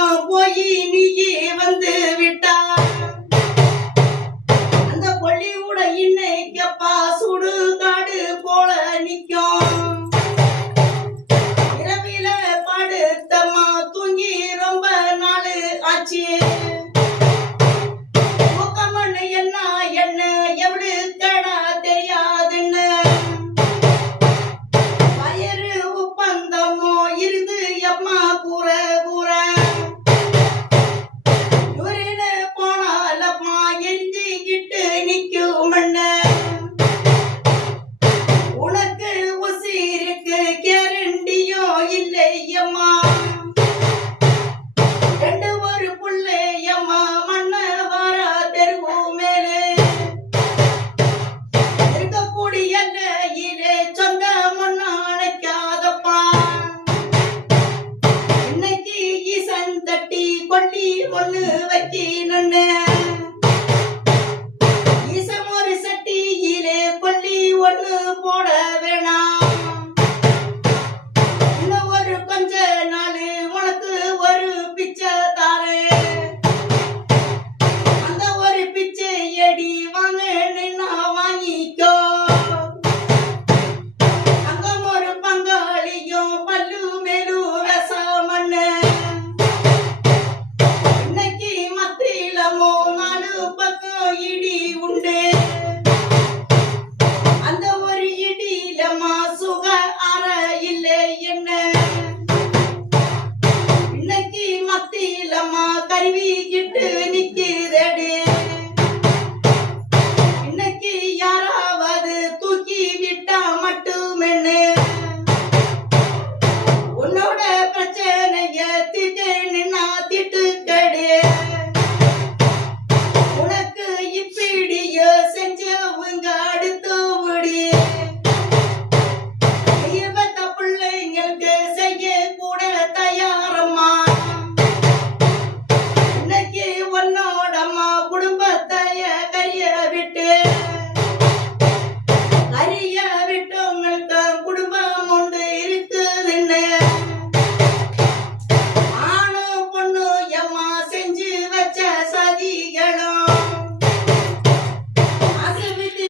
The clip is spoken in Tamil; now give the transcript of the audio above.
பக்கம் போய் நீயே வந்து விட்டா அந்த கொல்லி கூட இன்னைக்கப்பா சுடு காடு போல நிக்கும் இரவில படுத்தம்மா தூங்கி ரொம்ப நாள் ஆச்சு தூக்கமண்ணு என்ன எவ்வளவு கடா தெரியாதுன்னு வயிறு ஒப்பந்தமோ இருந்து அம்மா கூற கூற யூரின்னு போனாலம்மா எஞ்சிக்கிட்டு நிக்கும் உனக்கு உசிருக்கு கேரண்டியோ இல்லையம்மா ரெண்டு ஒரு புள்ளையம்மா மண்ண வர தெருவு மேலே இருக்கக்கூடிய கையிலே சொந்த மண்ணு அணைக்காதப்பா இன்னைக்கு ஈசன் தட்டி கொட்டி ஒண்ணு வைக்கினு ஈசம் ஒரு சட்டியிலே கொல்லி ஒண்ணு போட வேணாம் இன்னும் ஒரு கொஞ்ச